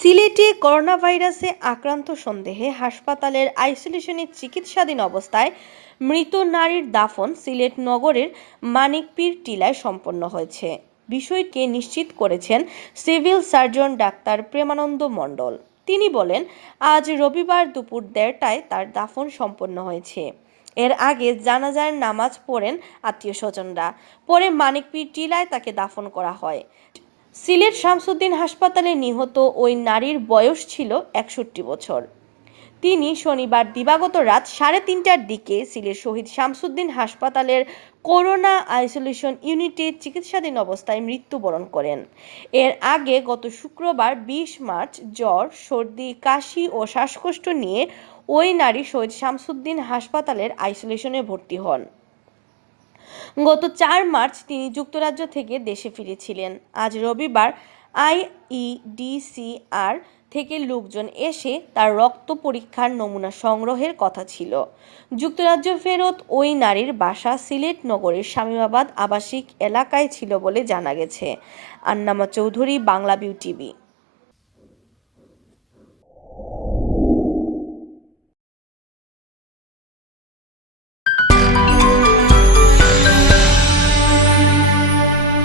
সিলেটে করোনা ভাইরাসে আক্রান্ত সন্দেহে হাসপাতালের আইসোলেশনে চিকিৎসাধীন অবস্থায় মৃত নারীর দাফন সিলেট নগরের মানিকপীর টিলায় সম্পন্ন হয়েছে। বিষয়টি নিশ্চিত করেছেন সিভিল সার্জন ডাক্তার প্রেমানন্দ মণ্ডল। তিনি বলেন, আজ রবিবার দুপুর 1:30টায় তার দাফন সম্পন্ন হয়েছে। এর আগে জানাজার নামাজ পড়েন আত্মীয়স্বজনরা। পরে মানিকপীর টিলায় তাকে দাফন করা হয়। সিলেট শামসুদ্দিন হাসপাতালে নিহত ওই নারীর বয়স ছিল 61 বছর। তিনি শনিবার দিবাগত রাত 3:30টার দিকে সিলেট শহীদ শামসুদ্দিন হাসপাতালের করোনা আইসোলেশন ইউনিটে চিকিৎসাধীন অবস্থায় মৃত্যুবরণ করেন। এর আগে গত শুক্রবার 20 মার্চ জ্বর, সর্দি, কাশি ও শ্বাসকষ্ট নিয়ে ওই নারী শহীদ শামসুদ্দিন হাসপাতালের আইসোলেশনে ভর্তি হন। গত 4 মার্চ তিনি যুক্তরাজ্য থেকে দেশে ফিরেছিলেন। আজ রবিবার আইইডিসিআর থেকে লোকজন এসে তার রক্ত পরীক্ষার নমুনা সংগ্রহের কথা ছিল। যুক্তরাজ্য ফেরত ওই নারীর বাসা সিলেট নগরের শামীমাবাদ আবাসিক এলাকায় ছিল বলে জানা গেছে। আন্নামা চৌধুরী, বাংলা ভিউ টিভি।